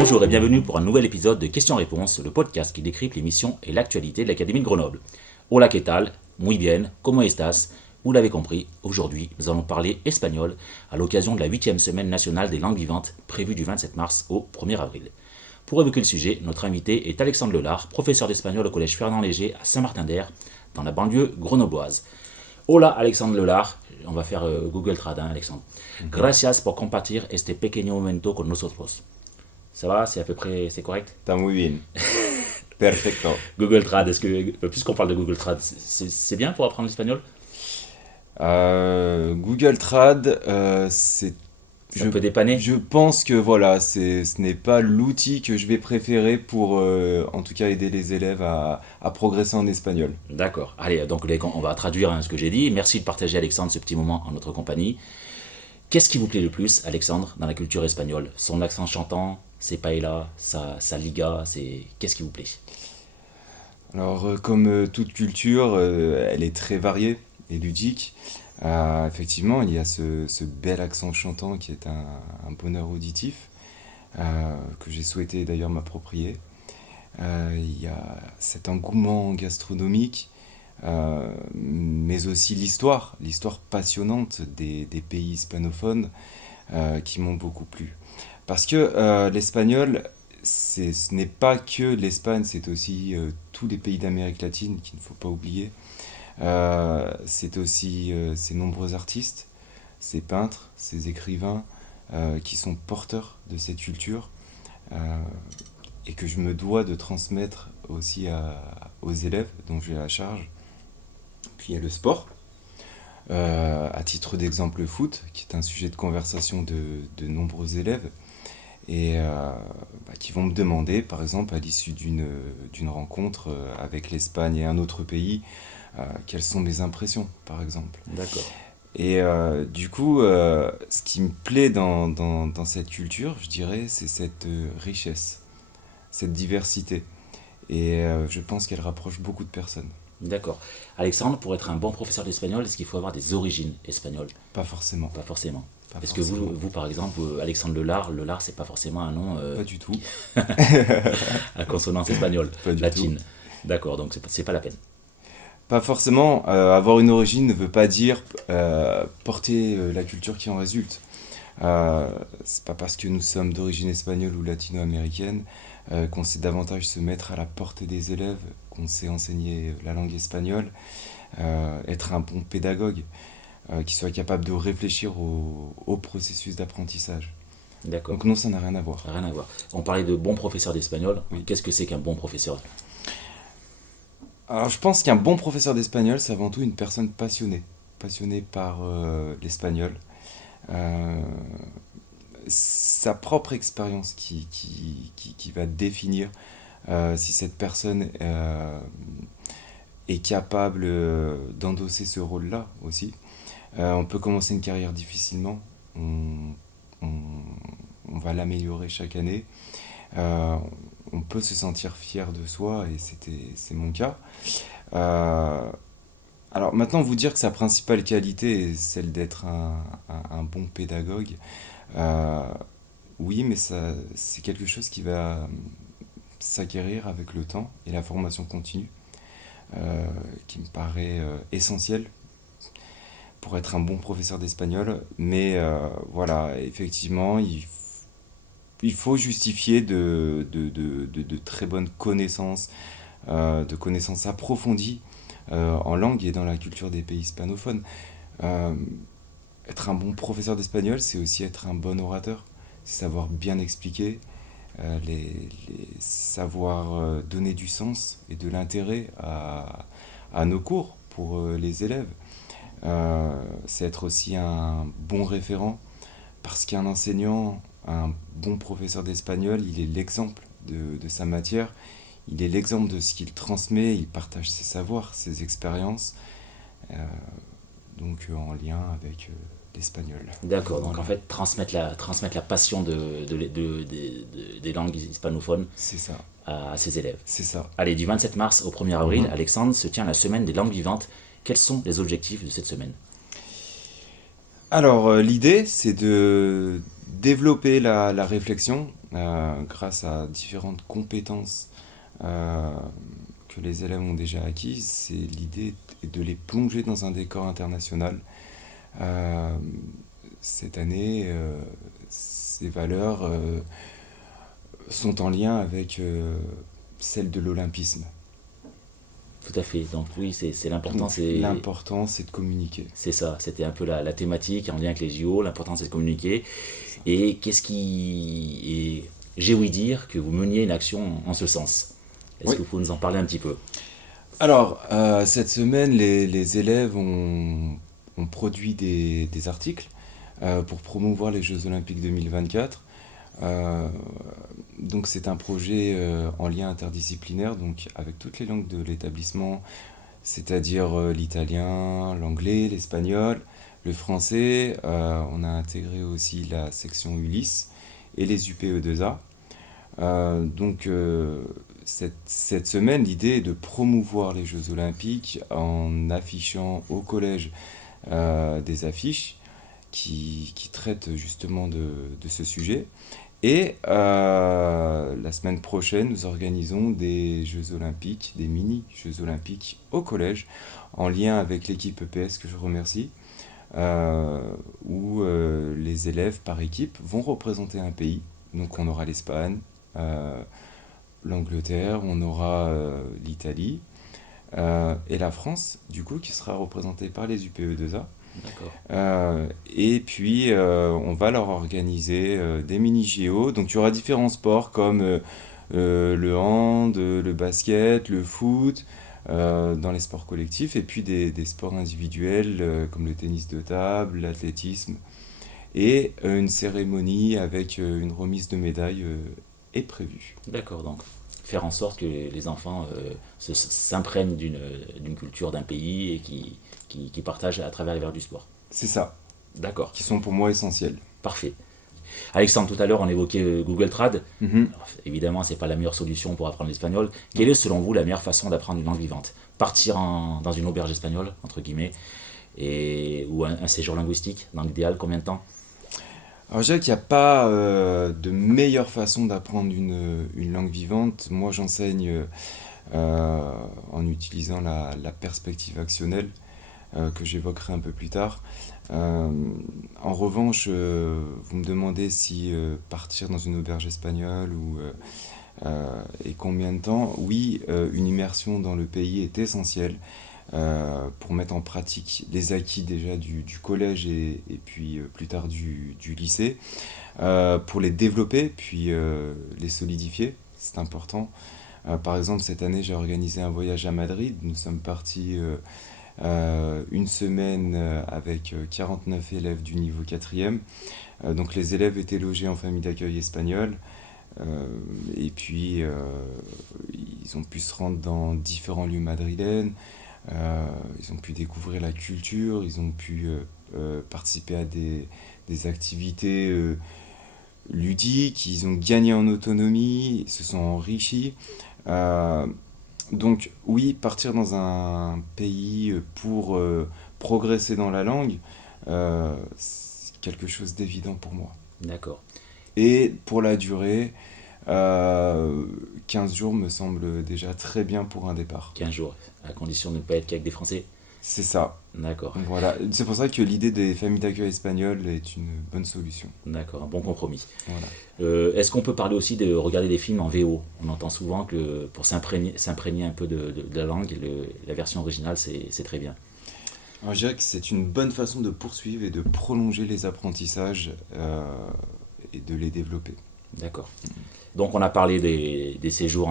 Bonjour et bienvenue pour un nouvel épisode de Questions-Réponses, le podcast qui décrypte les missions et l'actualité de l'Académie de Grenoble. Hola, ¿qué tal? Muy bien, ¿cómo estás? Vous l'avez compris, aujourd'hui nous allons parler espagnol à l'occasion de la 8e semaine nationale des langues vivantes prévue du 27 mars au 1er avril. Pour évoquer le sujet, notre invité est Alexandre Lelard, professeur d'espagnol au collège Fernand Léger à Saint-Martin-d'Hères, dans la banlieue grenobloise. Hola Alexandre Lelard, on va faire Google Trad, Alexandre. Gracias por compartir este pequeño momento con nosotros. Ça va, c'est à peu près, c'est correct? Está muy bien. Perfecto. Google Trad, puisqu'on parle de Google Trad, c'est bien pour apprendre l'espagnol? Google Trad, c'est. Ça peut dépanner? Je pense que voilà, ce n'est pas l'outil que je vais préférer pour, en tout cas, aider les élèves à progresser en espagnol. D'accord. Allez, donc on va traduire ce que j'ai dit. Merci de partager, Alexandre, ce petit moment en notre compagnie. Qu'est-ce qui vous plaît le plus, Alexandre, dans la culture espagnole? Son accent chantant, ses paella, sa liga, qu'est-ce qui vous plaît? Alors, comme toute culture, elle est très variée et ludique. Effectivement, il y a ce bel accent chantant qui est un bonheur auditif, que j'ai souhaité d'ailleurs m'approprier. Il y a cet engouement gastronomique, mais aussi l'histoire passionnante des pays hispanophones qui m'ont beaucoup plu. Parce que l'espagnol, ce n'est pas que l'Espagne, c'est aussi tous les pays d'Amérique latine qu'il ne faut pas oublier. C'est aussi ces nombreux artistes, ces peintres, ces écrivains qui sont porteurs de cette culture et que je me dois de transmettre aussi aux élèves dont j'ai la charge. Puis il y a le sport, à titre d'exemple le foot, qui est un sujet de conversation de nombreux élèves et qui vont me demander, par exemple, à l'issue d'une rencontre avec l'Espagne et un autre pays, quelles sont mes impressions, par exemple. D'accord. Et du coup, ce qui me plaît dans cette culture, je dirais, c'est cette richesse, cette diversité. Et je pense qu'elle rapproche beaucoup de personnes. D'accord. Alexandre, pour être un bon professeur d'espagnol, est-ce qu'il faut avoir des origines espagnoles? Pas forcément. Pas forcément. Pas Est-ce forcément. que vous, par exemple, Alexandre Lelard, c'est pas forcément un nom Pas du tout. à consonance espagnole, Pas du latine. D'accord, donc c'est pas la peine. Pas forcément. Avoir une origine ne veut pas dire porter la culture qui en résulte. C'est pas parce que nous sommes d'origine espagnole ou latino-américaine qu'on sait davantage se mettre à la portée des élèves, qu'on sait enseigner la langue espagnole, être un bon pédagogue, qui soit capable de réfléchir au processus d'apprentissage. D'accord. Donc non, ça n'a rien à voir. Rien à voir. On parlait de bon professeur d'espagnol. Oui. Qu'est-ce que c'est qu'un bon professeur? Alors je pense qu'un bon professeur d'espagnol, c'est avant tout une personne passionnée par l'espagnol. Sa propre expérience qui va définir si cette personne est capable d'endosser ce rôle-là aussi. On peut commencer une carrière difficilement, on va l'améliorer chaque année. On peut se sentir fier de soi et c'est mon cas. Alors maintenant, vous dire que sa principale qualité est celle d'être un bon pédagogue, oui, mais c'est quelque chose qui va s'acquérir avec le temps et la formation continue, qui me paraît essentielle pour être un bon professeur d'espagnol. Mais voilà, effectivement, il faut justifier de très bonnes connaissances, de connaissances approfondies en langue et dans la culture des pays hispanophones. Être un bon professeur d'espagnol, c'est aussi être un bon orateur, c'est savoir bien expliquer, savoir donner du sens et de l'intérêt à nos cours pour les élèves. C'est être aussi un bon référent, parce qu'un enseignant, un bon professeur d'espagnol, il est l'exemple de sa matière, il est l'exemple de ce qu'il transmet, il partage ses savoirs, ses expériences, donc en lien avec l'espagnol. D'accord, donc Voilà. en fait, transmettre la passion des langues hispanophones C'est ça, à ses élèves. c'est ça. Allez, du 27 mars au 1er avril, Mhm. Alexandre, se tient la semaine des langues vivantes. Quels sont les objectifs de cette semaine? Alors, l'idée, c'est de développer la réflexion grâce à différentes compétences que les élèves ont déjà acquises. C'est l'idée de les plonger dans un décor international. Euh, cette année, ces valeurs sont en lien avec celles de l'olympisme. Tout à fait. Donc oui, c'est l'important, Donc l'important, c'est de communiquer. c'est ça. C'était un peu la thématique en lien avec les JO. L'important, c'est de communiquer. Et qu'est-ce qui... Et j'ai ouï dire que vous meniez une action en ce sens. Est-ce Oui. que vous pouvez nous en parler un petit peu? Alors, cette semaine, les élèves ont produit des articles pour promouvoir les Jeux Olympiques 2024. Euh, donc c'est un projet en lien interdisciplinaire, donc avec toutes les langues de l'établissement, c'est-à-dire l'italien, l'anglais, l'espagnol, le français. On a intégré aussi la section Ulysse et les UPE2A. Cette semaine, l'idée est de promouvoir les Jeux Olympiques en affichant au collège des affiches qui traitent justement de ce sujet. Et la semaine prochaine, nous organisons des Jeux Olympiques, des mini-Jeux Olympiques au collège, en lien avec l'équipe EPS que je remercie, euh, où les élèves par équipe vont représenter un pays. Donc on aura l'Espagne, euh, l'Angleterre, on aura l'Italie et la France, du coup, qui sera représentée par les UPE2A. D'accord. Et puis, on va leur organiser des mini-JO. Donc, il y aura différents sports comme le hand, le basket, le foot, dans les sports collectifs, et puis des sports individuels comme le tennis de table, l'athlétisme, et une cérémonie avec une remise de médailles est prévue. D'accord. Donc faire en sorte que les enfants s'imprègnent d'une culture d'un pays et qui partagent à travers les valeurs du sport. C'est ça, D'accord. qui sont pour moi essentiels. Parfait. Alexandre, tout à l'heure, on évoquait Google Trad. Mhm. Alors, évidemment, ce n'est pas la meilleure solution pour apprendre l'espagnol. Quelle est, selon vous, la meilleure façon d'apprendre une langue vivante? Partir dans une auberge espagnole, entre guillemets, ou un séjour linguistique, dans l'idéal, combien de temps? Alors, je dirais qu'il n'y a pas de meilleure façon d'apprendre une langue vivante. Moi, j'enseigne en utilisant la perspective actionnelle que j'évoquerai un peu plus tard. Euh, En revanche, vous me demandez si partir dans une auberge espagnole et combien de temps. Oui, une immersion dans le pays est essentielle pour mettre en pratique les acquis déjà du collège et puis plus tard du lycée, pour les développer puis les solidifier. C'est important. Par exemple, cette année, j'ai organisé un voyage à Madrid. Nous sommes partis une semaine avec 49 élèves du niveau 4e. Donc les élèves étaient logés en famille d'accueil espagnole. Et puis ils ont pu se rendre dans différents lieux madrilènes. Ils ont pu découvrir la culture. Ils ont pu participer à des activités ludiques. Ils ont gagné en autonomie. Ils se sont enrichis. Euh, donc oui, partir dans un pays pour progresser dans la langue, c'est quelque chose d'évident pour moi. D'accord. Et pour la durée, 15 jours me semble déjà très bien pour un départ. 15 jours, à condition de ne pas être qu'avec des Français. C'est ça. D'accord. Voilà. C'est pour ça que l'idée des familles d'accueil espagnoles est une bonne solution. D'accord, un bon compromis. Voilà. Est-ce qu'on peut parler aussi de regarder des films en VO? On entend souvent que pour s'imprégner un peu de la langue, la version originale, c'est très bien. Alors je dirais que c'est une bonne façon de poursuivre et de prolonger les apprentissages et de les développer. D'accord. Donc on a parlé des séjours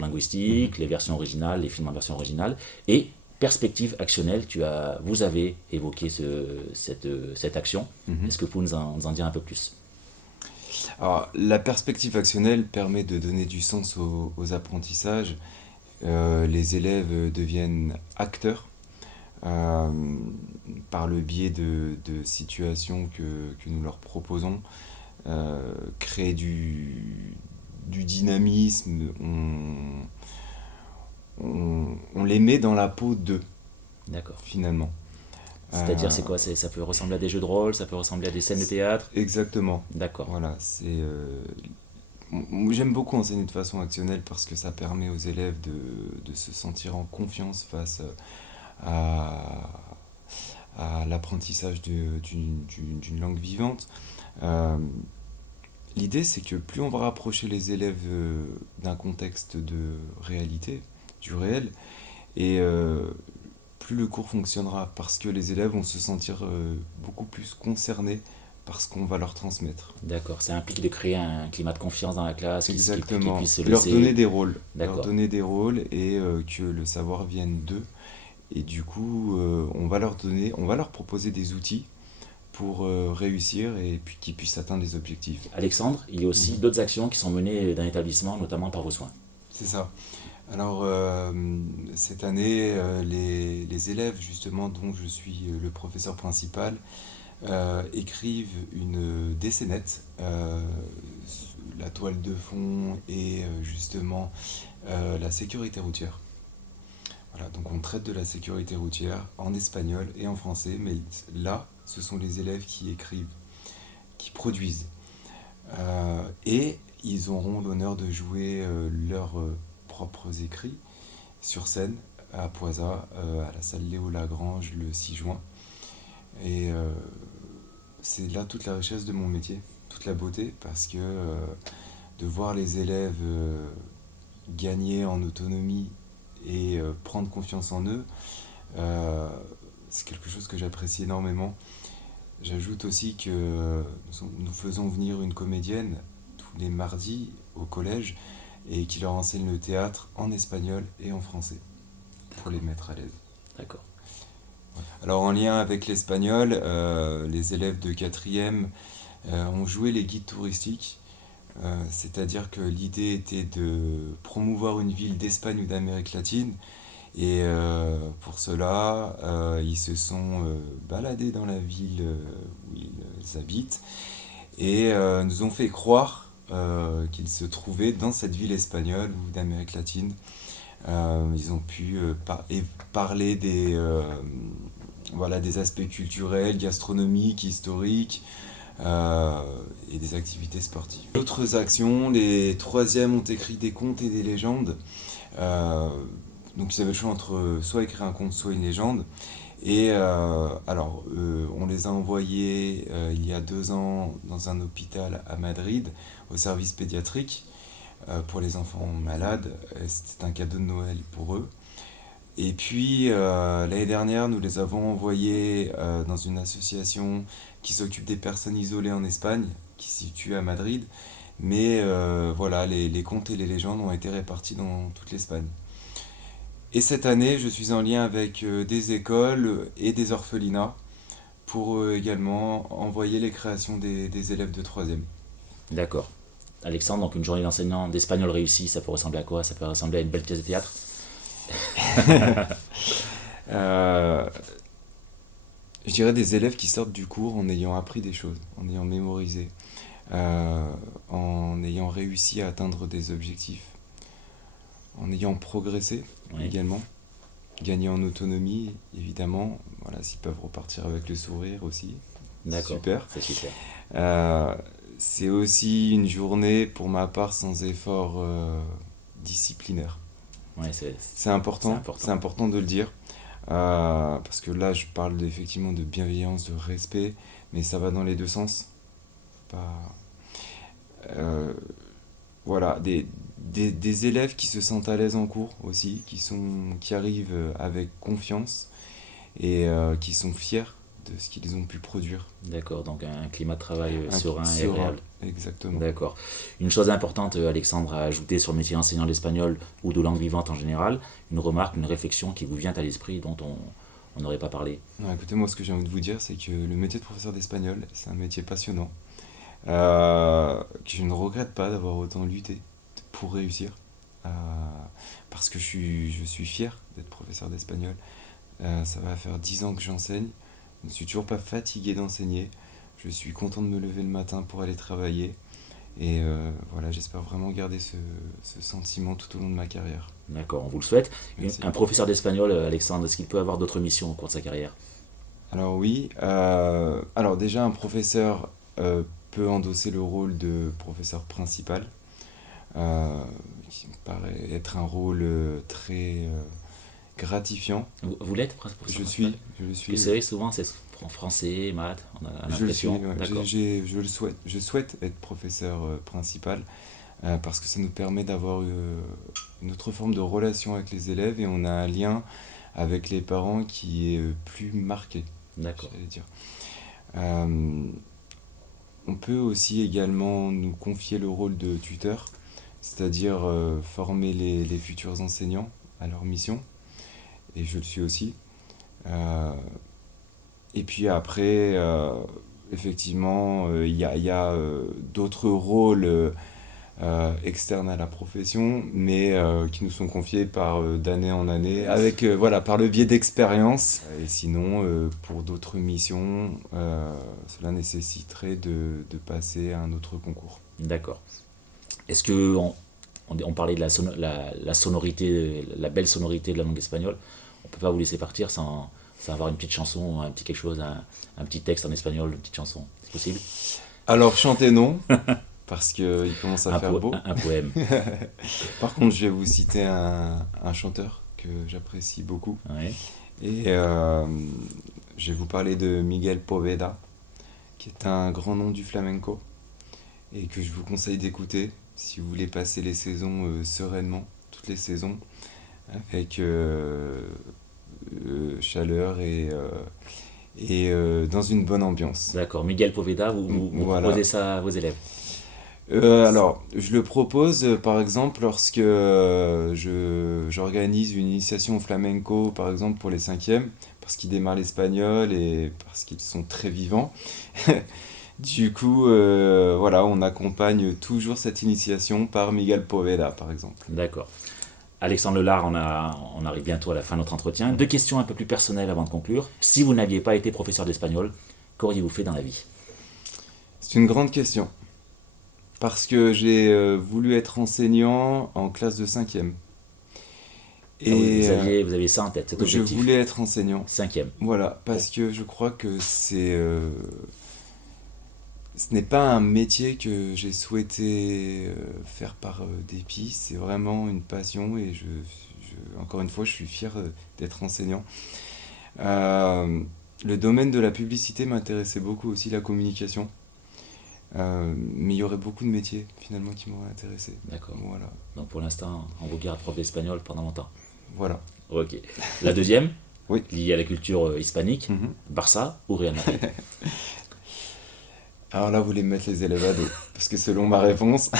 linguistiques, Mhm. les versions originales, les films en version originale, et perspective actionnelle, vous avez évoqué cette action. Mhm. Est-ce que vous pouvez nous en dire un peu plus? Alors, la perspective actionnelle permet de donner du sens aux apprentissages. Les élèves deviennent acteurs euh, par le biais de situations que nous leur proposons, créer du dynamisme, on les met dans la peau d'eux, D'accord. finalement. C'est-à-dire, Euh, c'est quoi? Ça peut ressembler à des jeux de rôle, ça peut ressembler à des scènes de théâtre? Exactement. D'accord. Voilà, c'est J'aime beaucoup enseigner de façon actionnelle parce que ça permet aux élèves de se sentir en confiance face à, à l'apprentissage d'une langue vivante. Euh, L'idée, c'est que plus on va rapprocher les élèves d'un contexte de réalité, du réel, et plus le cours fonctionnera parce que les élèves vont se sentir beaucoup plus concernés par ce qu'on va leur transmettre. D'accord, ça implique de créer un climat de confiance dans la classe, qu'ils Exactement. puissent se Leur donner laisser... des rôles. Leur D'accord, donner des rôles et que le savoir vienne d'eux. Et du coup, on va leur proposer des outils pour réussir et puis qu'ils puissent atteindre les objectifs. Alexandre, il y a aussi Mhm. d'autres actions qui sont menées dans l'établissement, notamment par vos soins. C'est ça. Alors, cette année, les élèves, justement, dont je suis le professeur principal, écrivent une décennette. La toile de fond est justement la sécurité routière. Voilà, donc on traite de la sécurité routière en espagnol et en français, mais là, ce sont les élèves qui écrivent, qui produisent. Et ils auront l'honneur de jouer leurs propres écrits sur scène à Poisa, à la salle Léo Lagrange le 6 juin. Et c'est là toute la richesse de mon métier, toute la beauté, parce que de voir les élèves gagner en autonomie et prendre confiance en eux, euh, c'est quelque chose que j'apprécie énormément. J'ajoute aussi que nous faisons venir une comédienne tous les mardis au collège et qui leur enseigne le théâtre en espagnol et en français pour les mettre à l'aise. D'accord. Alors en lien avec l'espagnol, les élèves de quatrième ont joué les guides touristiques, c'est-à-dire que l'idée était de promouvoir une ville d'Espagne ou d'Amérique latine. Et pour cela, ils se sont baladés dans la ville où ils habitent et nous ont fait croire qu'ils se trouvaient dans cette ville espagnole ou d'Amérique latine. Ils ont pu parler voilà, des aspects culturels, gastronomiques, historiques et des activités sportives. D'autres actions, les troisièmes ont écrit des contes et des légendes. Euh, donc ils avaient le choix entre soit écrire un conte, soit une légende. Et on les a envoyés il y a 2 ans dans un hôpital à Madrid, au service pédiatrique, pour les enfants malades. C'était un cadeau de Noël pour eux. Et puis l'année dernière, nous les avons envoyés dans une association qui s'occupe des personnes isolées en Espagne, qui se situe à Madrid. Mais voilà, les contes et les légendes ont été répartis dans toute l'Espagne. Et cette année, je suis en lien avec des écoles et des orphelinats pour également envoyer les créations des élèves de troisième. D'accord. Alexandre, donc une journée d'enseignant d'espagnol réussi, ça peut ressembler à quoi? Ça peut ressembler à une belle pièce de théâtre? Euh, je dirais des élèves qui sortent du cours en ayant appris des choses, en ayant mémorisé, en ayant réussi à atteindre des objectifs, en ayant progressé Oui, également, gagné en autonomie évidemment. Voilà, s'ils peuvent repartir avec le sourire aussi, c'est d'accord, super. c'est super. Euh, c'est aussi une journée pour ma part sans effort disciplinaire. Ouais, c'est C'est important. important de le dire. Parce que là, je parle effectivement de bienveillance, de respect, mais ça va dans les deux sens. Pas, euh, voilà, des élèves qui se sentent à l'aise en cours aussi, qui arrivent avec confiance et qui sont fiers de ce qu'ils ont pu produire. D'accord, donc un climat de travail serein et Serein, agréable. exactement. D'accord. Une chose importante, Alexandre, à ajouter sur le métier d'enseignant d'espagnol ou de langue vivante en général, une remarque, une réflexion qui vous vient à l'esprit dont on n'aurait pas parlé. Non, écoutez, moi, ce que j'ai envie de vous dire, c'est que le métier de professeur d'espagnol, c'est un métier passionnant, que je ne regrette pas d'avoir autant lutté pour réussir, euh, parce que je suis fier d'être professeur d'espagnol. Ça va faire 10 ans que j'enseigne, je ne suis toujours pas fatigué d'enseigner, je suis content de me lever le matin pour aller travailler, et voilà, j'espère vraiment garder ce sentiment tout au long de ma carrière. D'accord, on vous le souhaite. Merci. Un professeur d'espagnol, Alexandre, est-ce qu'il peut avoir d'autres missions au cours de sa carrière? Alors oui, alors déjà un professeur peut endosser le rôle de professeur principal. euh, qui me paraît être un rôle très gratifiant. Vous l'êtes, professeur Je principal? suis, je le Parce que suis. c'est vrai, souvent, c'est français, maths, on a Je le suis, l'impression. ouais. D'accord, Je le souhaite. Je souhaite être professeur principal parce que ça nous permet d'avoir une autre forme de relation avec les élèves et on a un lien avec les parents qui est plus marqué, d'accord, j'allais dire. Euh, on peut aussi également nous confier le rôle de tuteur, c'est-à-dire former les futurs enseignants à leur mission, et je le suis aussi. Euh, et puis après, effectivement, il y a d'autres rôles externes à la profession, mais qui nous sont confiés d'année en année, avec, voilà, par le biais d'expérience. Et sinon, pour d'autres missions, cela nécessiterait de passer à un autre concours. d'accord. Est-ce que on parlait de la sonorité, la belle sonorité de la langue espagnole. On peut pas vous laisser partir sans avoir une petite chanson, un petit quelque chose, un petit texte en espagnol, une petite chanson. C'est possible? Alors, chanter non, parce qu'il commence à faire beau. Un poème. Par contre, je vais vous citer un chanteur que j'apprécie beaucoup. Ouais. Et je vais vous parler de Miguel Poveda, qui est un grand nom du flamenco, et que je vous conseille d'écouter si vous voulez passer les saisons sereinement, toutes les saisons, avec chaleur et dans une bonne ambiance. D'accord. Miguel Poveda, vous Voilà. proposez ça à vos élèves? Alors, je le propose par exemple lorsque j'organise une initiation au flamenco, par exemple pour les cinquièmes, parce qu'ils démarrent l'espagnol et parce qu'ils sont très vivants. Du coup, voilà, on accompagne toujours cette initiation par Miguel Poveda, par exemple. D'accord. Alexandre Lelard, on arrive bientôt à la fin de notre entretien. Deux questions un peu plus personnelles avant de conclure. Si vous n'aviez pas été professeur d'espagnol, qu'auriez-vous fait dans la vie? C'est une grande question. Parce que j'ai voulu être enseignant en classe de cinquième. Ah oui, vous aviez ça en tête, cet Je objectif. voulais être enseignant. Cinquième. Voilà, parce que je crois que ce n'est pas un métier que j'ai souhaité faire par dépit, c'est vraiment une passion et encore une fois, je suis fier d'être enseignant. Euh, le domaine de la publicité m'intéressait beaucoup aussi, la communication. Mais il y aurait beaucoup de métiers finalement qui m'auraient intéressé. D'accord. Voilà. Donc pour l'instant, on vous garde prof d'espagnol pendant longtemps. Voilà. Ok. La deuxième, Oui. liée à la culture hispanique, Mhm. Barça ou Real Madrid? Alors là, vous voulez me mettre les élèves à dos, parce que selon ma réponse,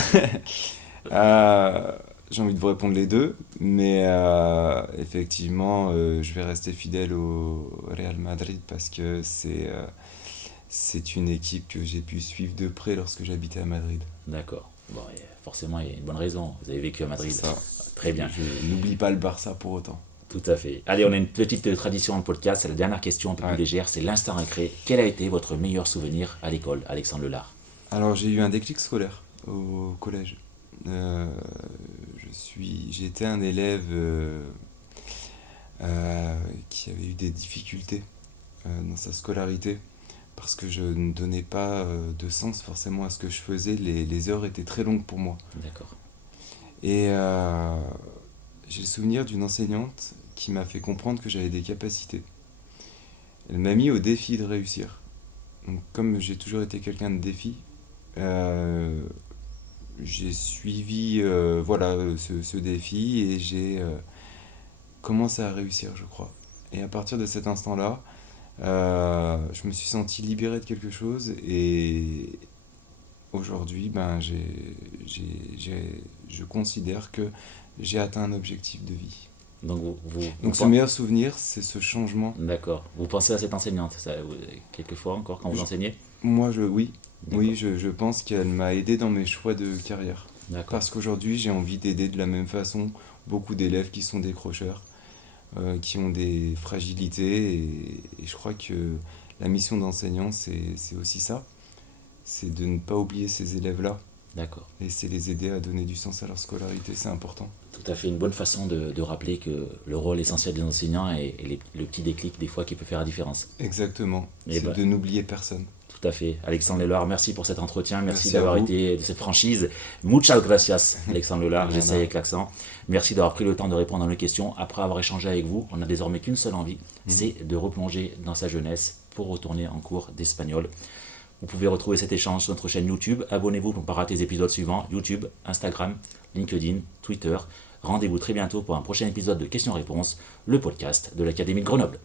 j'ai envie de vous répondre les deux, mais effectivement, je vais rester fidèle au Real Madrid parce que c'est une équipe que j'ai pu suivre de près lorsque j'habitais à Madrid. D'accord. Bon, et forcément, il y a une bonne raison. Vous avez vécu à Madrid. C'est ça. Très bien. Je n'oublie pas le Barça pour autant. Tout à fait. Allez, on a une petite tradition dans le podcast. C'est la dernière question un peu plus Ouais. légère. C'est l'instant récré. Quel a été votre meilleur souvenir à l'école, Alexandre Lelard? Alors j'ai eu un déclic scolaire au collège. Euh, J'étais un élève qui avait eu des difficultés dans sa scolarité parce que je ne donnais pas de sens forcément à ce que je faisais. Les heures étaient très longues pour moi. D'accord. Et j'ai le souvenir d'une enseignante qui m'a fait comprendre que j'avais des capacités. Elle m'a mis au défi de réussir. Donc, comme j'ai toujours été quelqu'un de défi, euh, j'ai suivi voilà, ce défi et j'ai commencé à réussir, je crois. Et à partir de cet instant-là, je me suis senti libéré de quelque chose et aujourd'hui, ben, je considère que j'ai atteint un objectif de vie. Donc, Donc ce meilleur souvenir, c'est ce changement. D'accord. Vous pensez à cette enseignante, quelquefois encore, quand vous Je- enseignez? Oui, D'accord. oui, je pense qu'elle m'a aidé dans mes choix de carrière. D'accord. Parce qu'aujourd'hui, j'ai envie d'aider de la même façon beaucoup d'élèves qui sont décrocheurs, qui ont des fragilités. Et je crois que la mission d'enseignant, c'est aussi ça. C'est de ne pas oublier ces élèves-là D'accord. et c'est les aider à donner du sens à leur scolarité, c'est important. Tout à fait. Une bonne façon de rappeler que le rôle essentiel des enseignants est le petit déclic, des fois, qui peut faire la différence. Exactement, Et c'est ben- de n'oublier personne. Tout à fait. Alexandre Lellard, merci pour cet entretien. Merci Merci à d'avoir vous. été de cette franchise. Muchas gracias, Alexandre Lellard. Voilà. J'essaie avec l'accent. Merci d'avoir pris le temps de répondre à nos questions. Après avoir échangé avec vous, on n'a désormais qu'une seule envie, c'est de replonger dans sa jeunesse pour retourner en cours d'espagnol. Vous pouvez retrouver cet échange sur notre chaîne YouTube. Abonnez-vous pour ne pas rater les épisodes suivants. YouTube, Instagram, LinkedIn, Twitter. Rendez-vous très bientôt pour un prochain épisode de Questions-Réponses, le podcast de l'Académie de Grenoble.